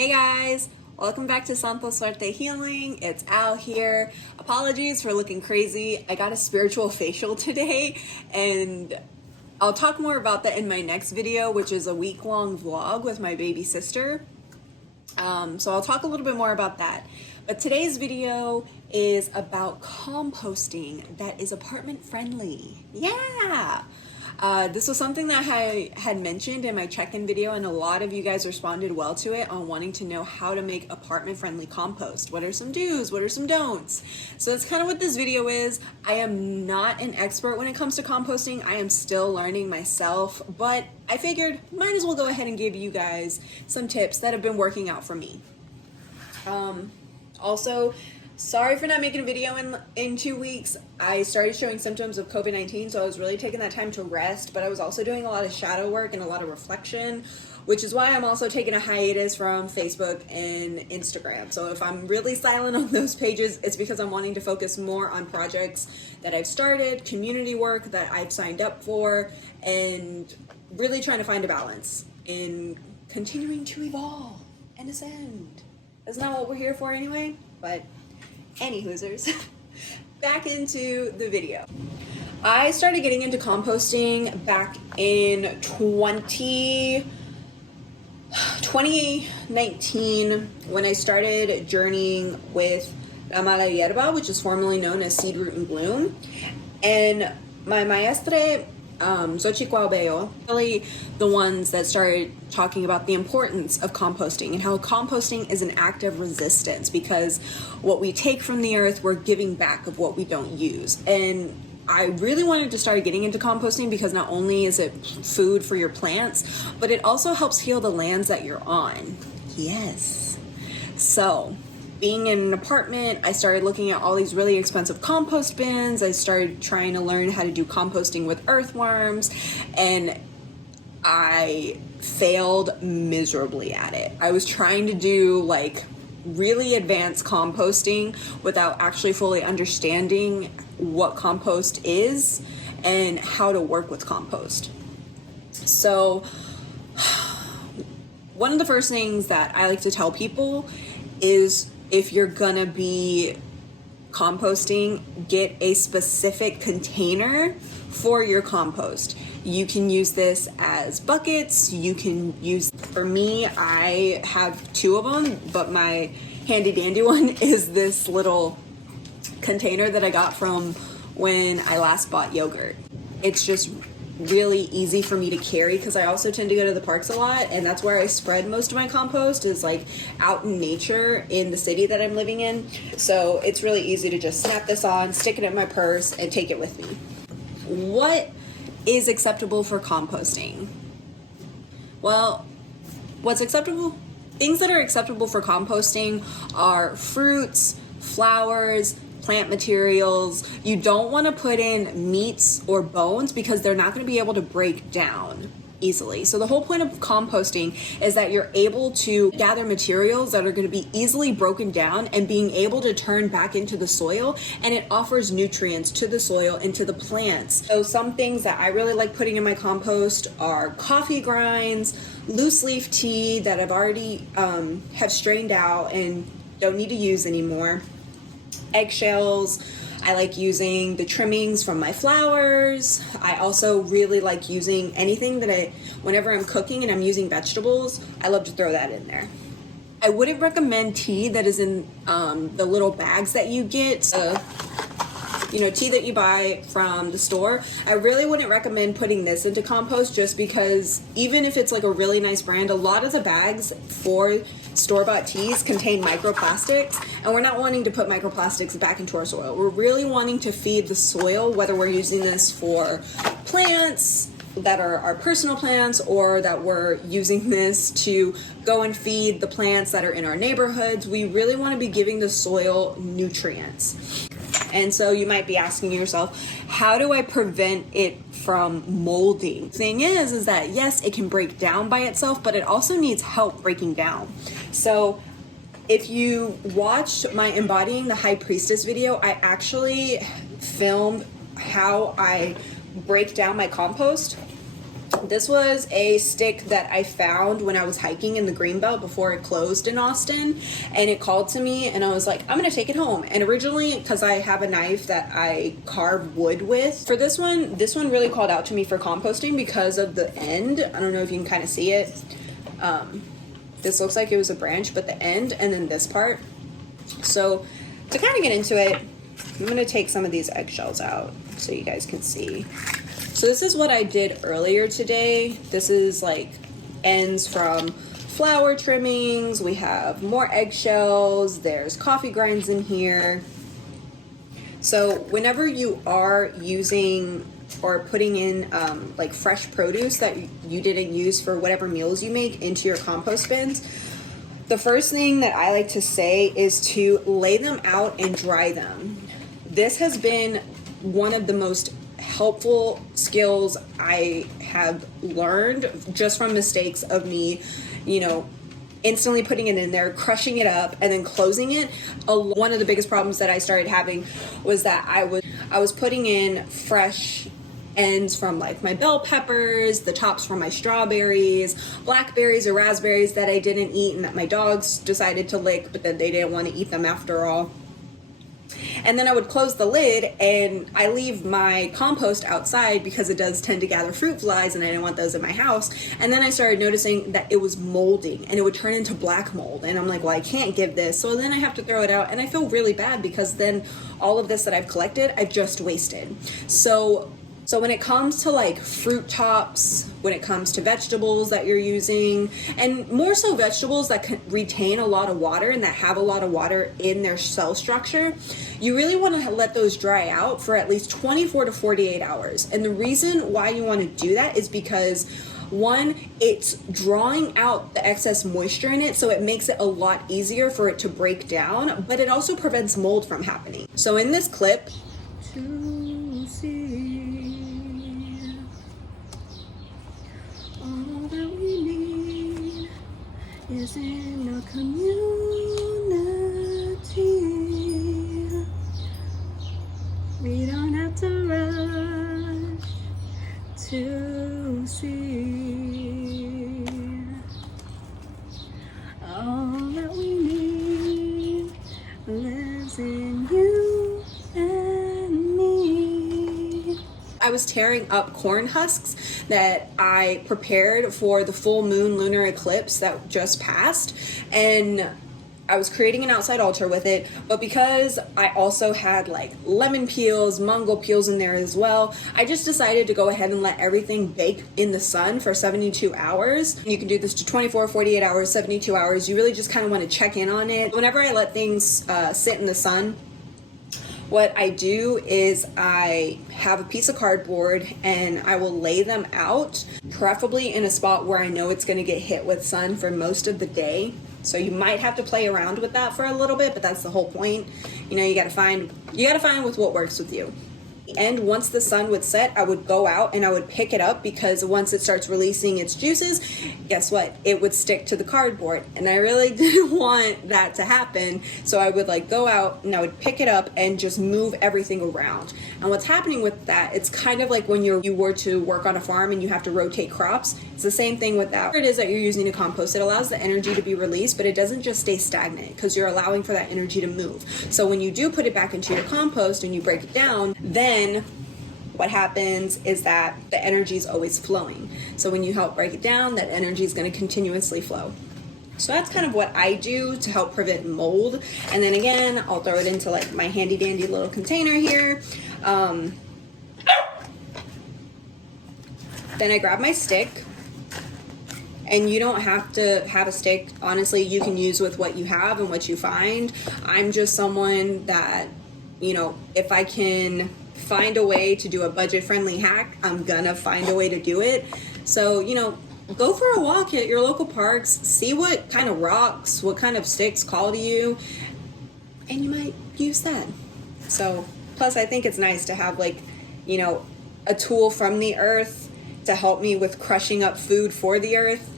Hey guys, welcome back to Santossuerte Healing. It's Al here. Apologies for looking crazy. I got a spiritual facial today and I'll talk more about that in my next video, which is a week-long vlog with my baby sister. So I'll talk a little bit more about that. But today's video is about composting that is apartment friendly. Yeah! This was something that I had mentioned in my check-in video, and a lot of you guys responded well to it on wanting to know how to make apartment-friendly compost. What are some do's? What are some don'ts? So that's kind of what this video is. I am not an expert when it comes to composting. I am still learning myself, but I figured might as well go ahead and give you guys some tips that have been working out for me. Also, sorry for not making a video in 2 weeks. I started showing symptoms of COVID-19, so I was really taking that time to rest, but I was also doing a lot of shadow work and a lot of reflection, which is why I'm also taking a hiatus from Facebook and Instagram. So if I'm really silent on those pages, it's because I'm wanting to focus more on projects that I've started, community work that I've signed up for, and really trying to find a balance in continuing to evolve and ascend. That's not what we're here for anyway, but any hoosers. Back into the video. I started getting into composting back in 2019 when I started journeying with La Mala Hierba, which is formerly known as Seed Root and Bloom. And my maestre, Xochitl, really the ones that started talking about the importance of composting and how composting is an act of resistance, because what we take from the earth, we're giving back of what we don't use. And I really wanted to start getting into composting because not only is it food for your plants, but it also helps heal the lands that you're on. Yes. So being in an apartment, I started looking at all these really expensive compost bins. I started trying to learn how to do composting with earthworms, and I failed miserably at it. I was trying to do like really advanced composting without actually fully understanding what compost is and how to work with compost. So one of the first things that I like to tell people is, if you're gonna be composting, get a specific container for your compost. You can use this as buckets. You can use, for me, I have 2 of them, but my handy dandy one is this little container that I got from when I last bought yogurt. It's just really easy for me to carry because I also tend to go to the parks a lot, and that's where I spread most of my compost, is like out in nature in the city that I'm living in. So it's really easy to just snap this on, stick it in my purse, and take it with me. What is acceptable for composting? Well, what's acceptable? Things that are acceptable for composting are fruits, flowers, plant materials. You don't want to put in meats or bones because they're not going to be able to break down easily. So the whole point of composting is that you're able to gather materials that are going to be easily broken down and being able to turn back into the soil, and it offers nutrients to the soil and to the plants. So some things that I really like putting in my compost are coffee grinds, loose leaf tea that I've already have strained out and don't need to use anymore, eggshells. I like using the trimmings from my flowers. I also really like using anything that whenever I'm cooking and I'm using vegetables, I love to throw that in there. I wouldn't recommend tea that is in the little bags that you get, tea that you buy from the store. I really wouldn't recommend putting this into compost, just because even if it's like a really nice brand, a lot of the bags for store-bought teas contain microplastics, and we're not wanting to put microplastics back into our soil. We're really wanting to feed the soil, whether we're using this for plants that are our personal plants, or that we're using this to go and feed the plants that are in our neighborhoods. We really want to be giving the soil nutrients. And so you might be asking yourself, how do I prevent it from molding? The thing is that yes, it can break down by itself, but it also needs help breaking down. So if you watched my Embodying the High Priestess video, I actually filmed how I break down my compost. This was a stick that I found when I was hiking in the Greenbelt before it closed in Austin, and it called to me and I was like, I'm gonna take it home. And originally, because I have a knife that I carve wood with, for this one really called out to me for composting because of the end. I don't know if you can kind of see it. This looks like it was a branch, but the end and then this part. So to kind of get into it, I'm gonna take some of these eggshells out so you guys can see. So this is what I did earlier today. This is like ends from flower trimmings. We have more eggshells. There's coffee grinds in here. So whenever you are using or putting in like fresh produce that you didn't use for whatever meals you make into your compost bins, the first thing that I like to say is to lay them out and dry them. This has been one of the most helpful skills I have learned just from mistakes of me, instantly putting it in there, crushing it up, and then closing it. One of the biggest problems that I started having was that I was putting in fresh ends from like my bell peppers, the tops from my strawberries, blackberries or raspberries that I didn't eat and that my dogs decided to lick, but then they didn't want to eat them after all. And then I would close the lid and I leave my compost outside because it does tend to gather fruit flies and I didn't want those in my house. And then I started noticing that it was molding and it would turn into black mold. And I'm like, well, I can't give this. So then I have to throw it out and I feel really bad because then all of this that I've collected, I've just wasted. So when it comes to like fruit tops, when it comes to vegetables that you're using, and more so vegetables that can retain a lot of water and that have a lot of water in their cell structure, you really want to let those dry out for at least 24 to 48 hours. And the reason why you want to do that is because one, it's drawing out the excess moisture in it, so it makes it a lot easier for it to break down, but it also prevents mold from happening. So in this clip, to see all that we need is in a community. We don't have to rush to see. All that we need lives in you and me. I was tearing up corn husks that I prepared for the full moon lunar eclipse that just passed, and I was creating an outside altar with it, but because I also had like lemon peels, mango peels in there as well, I just decided to go ahead and let everything bake in the sun for 72 hours. You can do this to 24, 48 hours, 72 hours. You really just kind of want to check in on it. Whenever I let things sit in the sun, what I do is I have a piece of cardboard and I will lay them out, preferably in a spot where I know it's going to get hit with sun for most of the day. So you might have to play around with that for a little bit, but that's the whole point. You gotta find with what works with you. And once the sun would set, I would go out and I would pick it up, because once it starts releasing its juices, guess what? It would stick to the cardboard. And I really didn't want that to happen. So I would go out and I would pick it up and just move everything around. And what's happening with that, it's kind of like when you were to work on a farm and you have to rotate crops. It's the same thing with that. Whatever it is that you're using to compost, it allows the energy to be released, but it doesn't just stay stagnant, because you're allowing for that energy to move. So when you do put it back into your compost and you break it down, then what happens is that the energy is always flowing. So when you help break it down, that energy is going to continuously flow. So that's kind of what I do to help prevent mold. And then again, I'll throw it into my handy dandy little container here. Then I grab my stick. And you don't have to have a stick. Honestly, you can use with what you have and what you find. I'm just someone that, if I can find a way to do a budget-friendly hack, I'm gonna find a way to do it. So, go for a walk at your local parks, see what kind of rocks, what kind of sticks call to you, and you might use that. So, plus I think it's nice to have a tool from the earth to help me with crushing up food for the earth.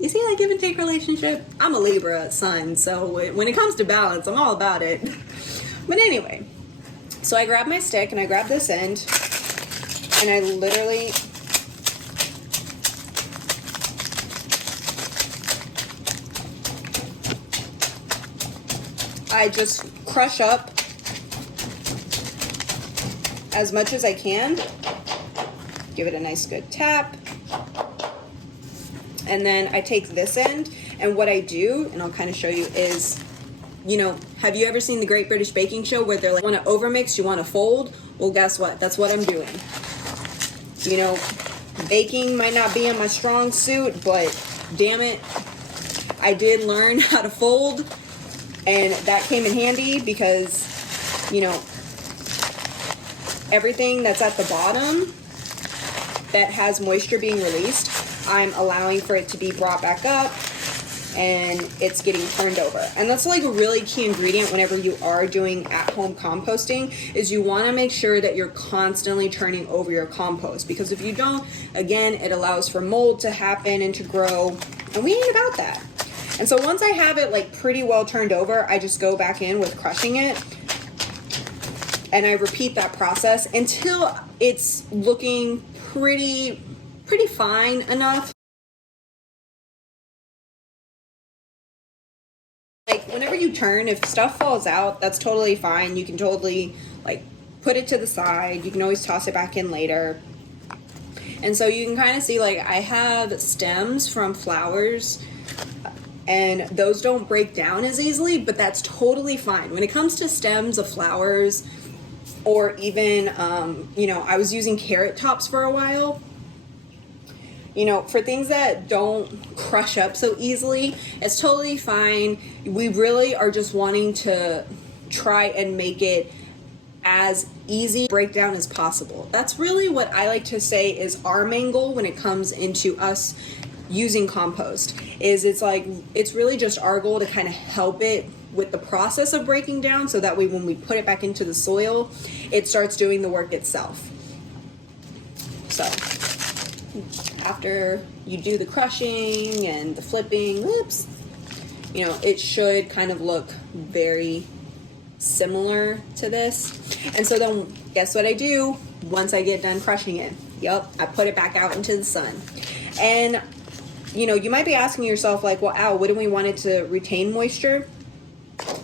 You see that give and take relationship? I'm a Libra sun, so when it comes to balance, I'm all about it. But anyway, so I grab my stick and I grab this end and I literally I just crush up as much as I can. Give it a nice good tap. And then I take this end, and what I do, and I'll kind of show you, is, you know, have you ever seen the Great British Baking Show where they're like, want to overmix, you want to fold? Well, guess what? That's what I'm doing. You know, baking might not be in my strong suit, but damn it, I did learn how to fold, and that came in handy because, you know, everything that's at the bottom that has moisture being released, I'm allowing for it to be brought back up, and it's getting turned over. And that's like a really key ingredient whenever you are doing at-home composting, is you want to make sure that you're constantly turning over your compost, because if you don't, again, it allows for mold to happen and to grow, and we ain't about that. And so once I have it like pretty well turned over, I just go back in with crushing it, and I repeat that process until it's looking pretty fine enough. Like whenever you turn, if stuff falls out, that's totally fine. You can totally like put it to the side. You can always toss it back in later. And so you can kind of see, like, I have stems from flowers, and those don't break down as easily, but that's totally fine. When it comes to stems of flowers, or even, you know, I was using carrot tops for a while. You know, for things that don't crush up so easily, it's totally fine. We really are just wanting to try and make it as easy breakdown as possible. That's really what I like to say is our main goal when it comes into us using compost, is it's really just our goal to kind of help it with the process of breaking down, so that way when we put it back into the soil, it starts doing the work itself. So after you do the crushing and the flipping, whoops, you know, it should kind of look very similar to this. And so then guess what I do once I get done crushing it? Yep, I put it back out into the sun. And you know, you might be asking yourself, like, well, Al, wouldn't we want it to retain moisture?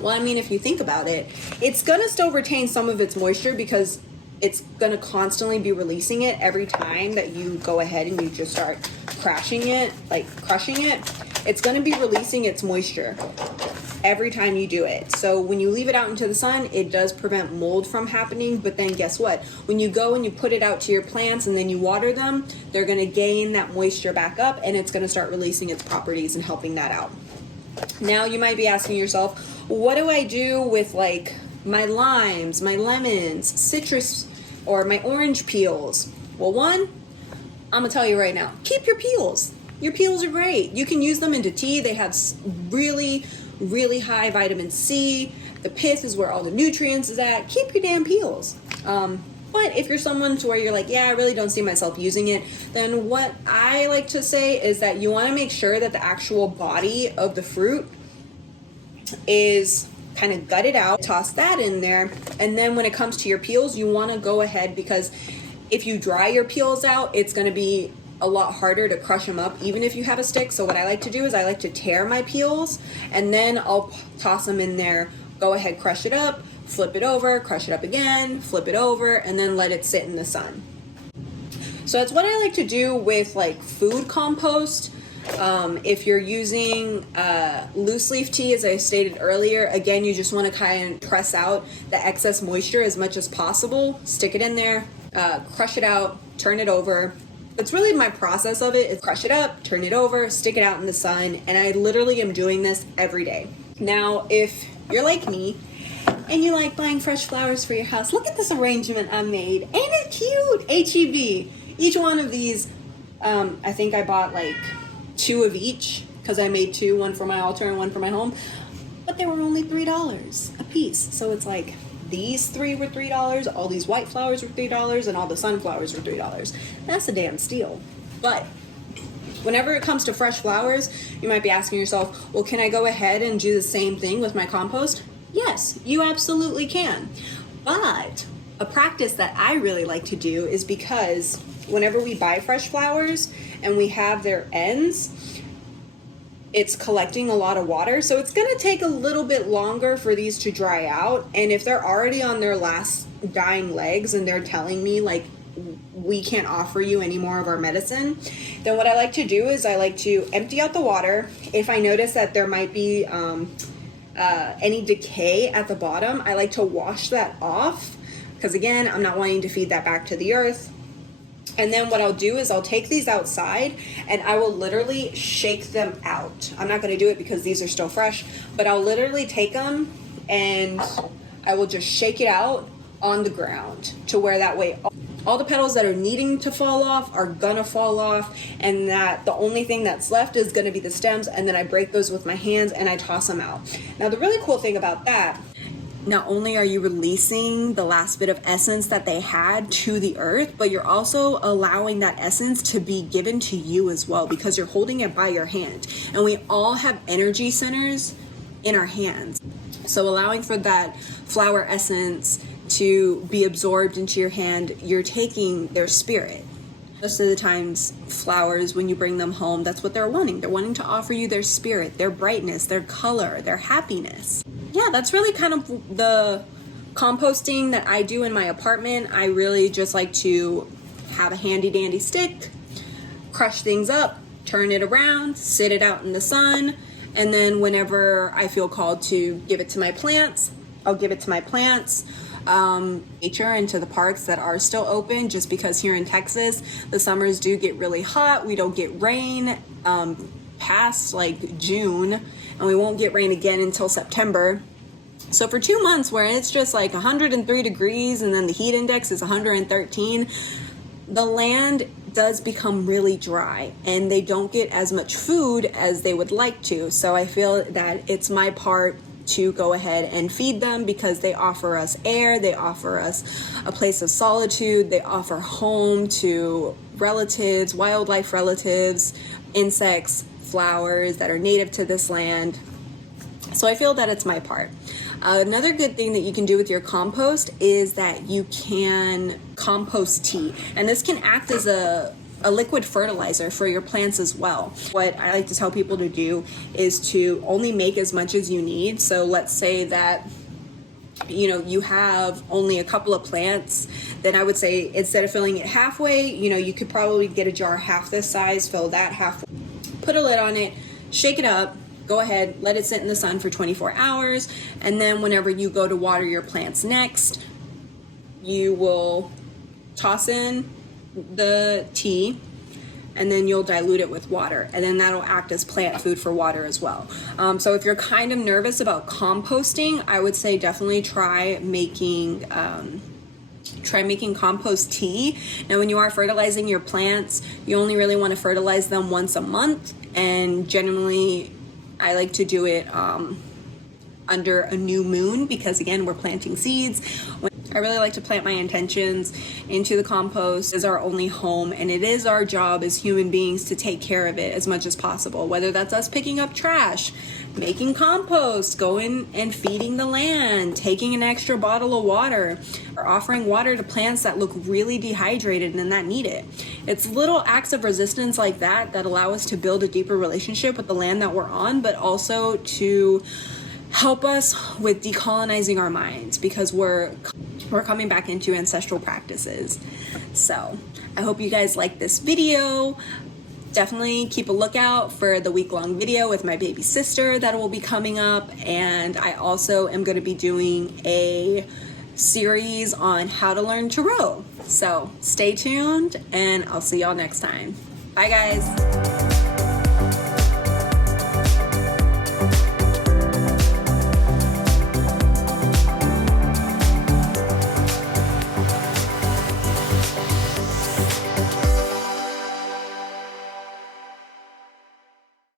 Well, I mean, if you think about it, it's gonna still retain some of its moisture, because it's gonna constantly be releasing it every time that you go ahead and you just start crushing it. It's gonna be releasing its moisture every time you do it. So when you leave it out into the sun, it does prevent mold from happening. But then guess what? When you go and you put it out to your plants and then you water them, they're gonna gain that moisture back up, and it's gonna start releasing its properties and helping that out. Now you might be asking yourself, what do I do with like my limes, my lemons, citrus, or my orange peels? Well, one, I'm gonna tell you right now, keep your peels. Your peels are great. You can use them into tea. They have really high vitamin C. The pith is where all the nutrients is at. Keep your damn peels. But if you're someone to where you're like, yeah, I really don't see myself using it, then what I like to say is that you want to make sure that the actual body of the fruit is kind of gutted out. Toss that in there. And then when it comes to your peels, you want to go ahead, because if you dry your peels out, it's going to be a lot harder to crush them up, even if you have a stick. So what I like to do is I like to tear my peels, and then I'll toss them in there, go ahead, crush it up, flip it over, crush it up again, flip it over, and then let it sit in the sun. So that's what I like to do with like food compost. If you're using loose leaf tea, as I stated earlier, again, you just want to kind of press out the excess moisture as much as possible, stick it in there, crush it out, turn it over. That's really my process of it, is crush it up, turn it over, stick it out in the sun, and I literally am doing this every day. Now, if you're like me and you like buying fresh flowers for your house, look at this arrangement I made. Ain't it cute? H-E-B. Each one of these, I think I bought like 2 of each, because I made 2, one for my altar and one for my home, but they were only $3 a piece. So it's like, these 3 were $3, all these white flowers were $3, and all the sunflowers were $3. That's a damn steal. But whenever it comes to fresh flowers, you might be asking yourself, well, can I go ahead and do the same thing with my compost? Yes, you absolutely can. But a practice that I really like to do is, because whenever we buy fresh flowers and we have their ends, it's collecting a lot of water, so it's going to take a little bit longer for these to dry out. And if they're already on their last dying legs and they're telling me like, we can't offer you any more of our medicine, then what I like to do is I like to empty out the water. If I notice that there might be any decay at the bottom, I like to wash that off, because again, I'm not wanting to feed that back to the earth. And then what I'll do is I'll take these outside and I will literally shake them out. I'm not going to do it because these are still fresh, but I'll literally take them and I will just shake it out on the ground, to where that way all the petals that are needing to fall off are gonna fall off, and that the only thing that's left is gonna be the stems, and then I break those with my hands and I toss them out. Now the really cool thing about that, not only are you releasing the last bit of essence that they had to the earth, but you're also allowing that essence to be given to you as well, because you're holding it by your hand. And we all have energy centers in our hands. So allowing for that flower essence to be absorbed into your hand, you're taking their spirit. Most of the times, flowers, when you bring them home, that's what they're wanting. They're wanting to offer you their spirit, their brightness, their color, their happiness. Yeah, that's really kind of the composting that I do in my apartment. I really just like to have a handy dandy stick, crush things up, turn it around, sit it out in the sun, and then whenever I feel called to give it to my plants, I'll give it to my plants. Nature and to the parks that are still open, just because here in Texas the summers do get really hot. We don't get rain past like June, and we won't get rain again until September. So for 2 months where it's just like 103 degrees and then the heat index is 113, the land does become really dry and they don't get as much food as they would like to. So I feel that it's my part to go ahead and feed them, because they offer us air, they offer us a place of solitude, they offer home to relatives, wildlife relatives, insects, flowers that are native to this land. So I feel that it's my part. Another good thing that you can do with your compost is that you can compost tea, and this can act as a liquid fertilizer for your plants as well. What I like to tell people to do is to only make as much as you need. So let's say that you have only a couple of plants, then I would say instead of filling it halfway, you could probably get a jar half this size, fill that halfway, put a lid on it, shake it up, go ahead, let it sit in the sun for 24 hours, and then whenever you go to water your plants next, you will toss in the tea, and then you'll dilute it with water, and then that'll act as plant food for water as well. So if you're kind of nervous about composting, I would say definitely try making compost tea. Now when you are fertilizing your plants, you only really want to fertilize them once a month, and generally I like to do it under a new moon, because again, we're planting seeds. I really like to plant my intentions into the compost. It is our only home, and it is our job as human beings to take care of it as much as possible, whether that's us picking up trash, making compost, going and feeding the land, taking an extra bottle of water, or offering water to plants that look really dehydrated and that need it. It's little acts of resistance like that that allow us to build a deeper relationship with the land that we're on, but also to help us with decolonizing our minds, because we're coming back into ancestral practices. So I hope you guys like this video. Definitely keep a lookout for the week-long video with my baby sister that will be coming up, and I also am going to be doing a series on how to learn to row. So stay tuned, and I'll see y'all next time. Bye guys.